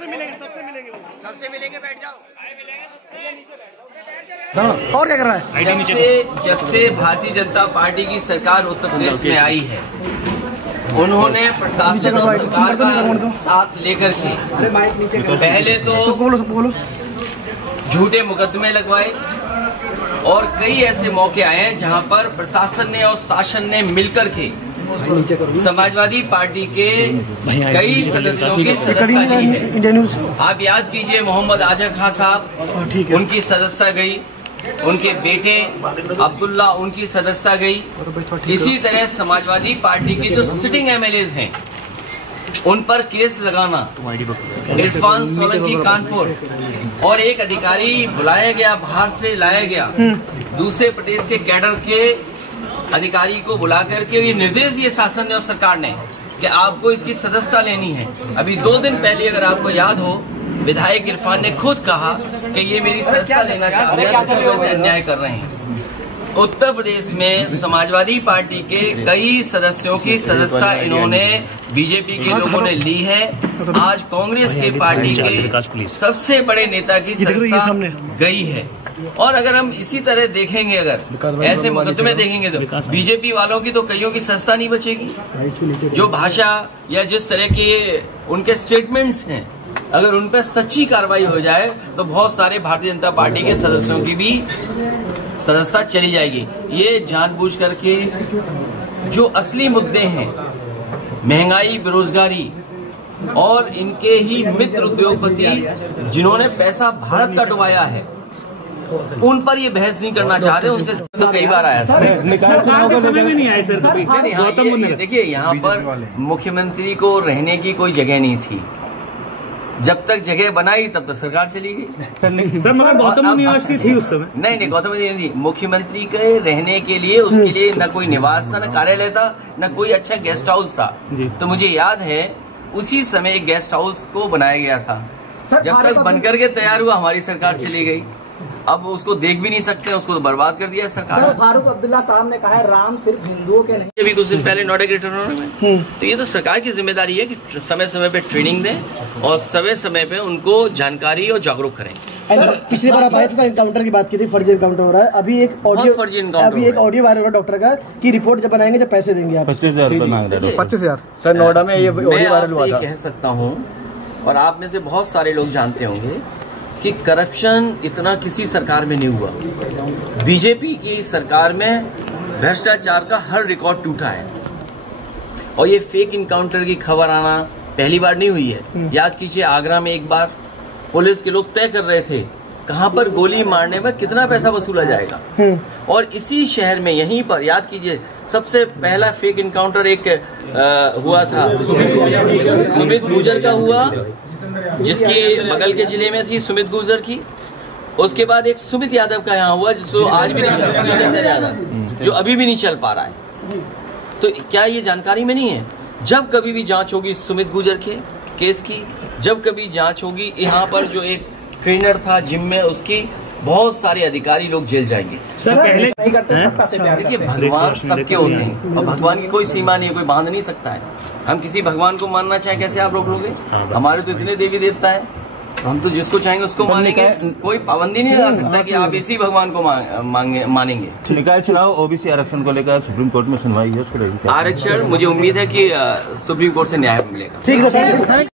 सबसे मिलेंगे बैठ जाओ। और क्या कर रहा है? जब से भारतीय जनता पार्टी की सरकार उत्तर प्रदेश में आई है, उन्होंने प्रशासन और सरकार का साथ लेकर के पहले तो झूठे मुकदमे लगवाए और कई ऐसे मौके आए हैं जहां पर प्रशासन ने और शासन ने मिलकर के समाजवादी पार्टी के कई सदस्यों की सदस्यता ली है। आप याद कीजिए मोहम्मद आजम खान साहब, उनकी सदस्यता गई, उनके बेटे अब्दुल्ला उनकी सदस्यता गई। इसी तरह समाजवादी पार्टी के जो सिटिंग एमएलए हैं उन पर केस लगाना, इरफान सोलंकी कानपुर और एक अधिकारी बुलाया गया, बाहर से लाया गया, दूसरे प्रदेश के कैडर के अधिकारी को बुला करके ये निर्देश दिए शासन ने और सरकार ने कि आपको इसकी सदस्यता लेनी है। अभी 2 दिन पहले अगर आपको याद हो, विधायक इरफान ने खुद कहा कि ये मेरी सदस्यता लेना चाहते हैं, जिसकी वजह से अन्याय कर रहे हैं। उत्तर प्रदेश में समाजवादी पार्टी के कई सदस्यों की सदस्यता इन्होंने बीजेपी के लोगों ने ली है। आज कांग्रेस के पार्टी के सबसे बड़े नेता की सदस्यता गई है। और अगर हम इसी तरह देखेंगे, अगर ऐसे मुकदमे देखेंगे तो बीजेपी वालों की तो कईयों की सदस्यता नहीं बचेगी। जो भाषा या जिस तरह के उनके स्टेटमेंट्स हैं, अगर उन पर सच्ची कार्रवाई हो जाए तो बहुत सारे भारतीय जनता पार्टी के सदस्यों की भी सदस्यता चली जाएगी। ये जानबूझ करके जो असली मुद्दे हैं, महंगाई, बेरोजगारी और इनके ही मित्र उद्योगपति जिन्होंने पैसा भारत का डुबाया है, उन पर ये बहस नहीं करना चाह रहे। उनसे तो कई बार आया था। देखिए, यहाँ पर मुख्यमंत्री को रहने की कोई जगह नहीं थी। जब तक जगह बनाई तब तक सरकार चली गई। सर मगर गौतम यूनिवर्सिटी थी उस समय। नहीं, गौतम यूनिवर्सिटी मुख्यमंत्री के रहने के लिए, उसके लिए न कोई निवास था, न कार्यालय था, न कोई अच्छा गेस्ट हाउस था। तो मुझे याद है उसी समय एक गेस्ट हाउस को बनाया गया था। जब तक बनकर के तैयार हुआ हमारी सरकार चली गई। अब उसको देख भी नहीं सकते, उसको तो बर्बाद कर दिया सरकार। फारूक अब्दुल्ला साहब ने कहा है राम सिर्फ हिंदुओं के नहीं। अभी कुछ दिन पहले नोएडा ग्रेटर में, तो ये तो सरकार की जिम्मेदारी है कि समय समय पे ट्रेनिंग दें और समय समय पे उनको जानकारी और जागरूक करें। पिछली बार आप आए थे तो एनकाउंटर की बात की थी, फर्जी एनकाउंटर हो रहा है। अभी एक ऑडियो वायरल हुआ डॉक्टर का कि रिपोर्ट जब बनाएंगे जब पैसे देंगे आप 25,000। सर नोएडा में ये ऑडियो वायरल हुआ था। कह सकता हूँ, और आप में से बहुत सारे लोग जानते होंगे कि करप्शन इतना किसी सरकार में नहीं हुआ। बीजेपी की सरकार में भ्रष्टाचार का हर रिकॉर्ड टूटा है। और ये फेक इनकाउंटर की खबर आना पहली बार नहीं हुई है। याद कीजिए, आगरा में एक बार पुलिस के लोग तय कर रहे थे कहां पर गोली मारने में कितना पैसा वसूला जाएगा। और इसी शहर में, यहीं पर याद कीजिए, सबसे पहला फेक इनकाउंटर एक हुआ था, सुमित गुर्जर का हुआ, जिसकी बगल के जिले में थी सुमित गुर्जर की। उसके बाद एक सुमित यादव का यहाँ हुआ, जिसको आज भी जितेंद्र यादव, जो अभी भी नहीं चल पा रहा है। तो क्या ये जानकारी में नहीं है? जब कभी भी जांच होगी सुमित गुर्जर के केस की, जब कभी जांच होगी यहाँ पर जो एक ट्रेनर था जिम में, उसकी, बहुत सारे अधिकारी लोग जेल जाएंगे। देखिए, भगवान सबके होते हैं और भगवान की कोई सीमा नहीं है, कोई बांध नहीं सकता है। हम किसी भगवान को मानना चाहे कैसे आप रोक लोगे? हमारे तो इतने देवी देवता है, तो हम तो जिसको चाहेंगे उसको मानेंगे। कोई पाबंदी नहीं लगा सकता कि आप इसी भगवान को मानेंगे। निकाय चुनाव ओबीसी आरक्षण को लेकर सुप्रीम कोर्ट में सुनवाई है, आरक्षण मुझे उम्मीद है कि सुप्रीम कोर्ट से न्याय मिलेगा। ठीक है।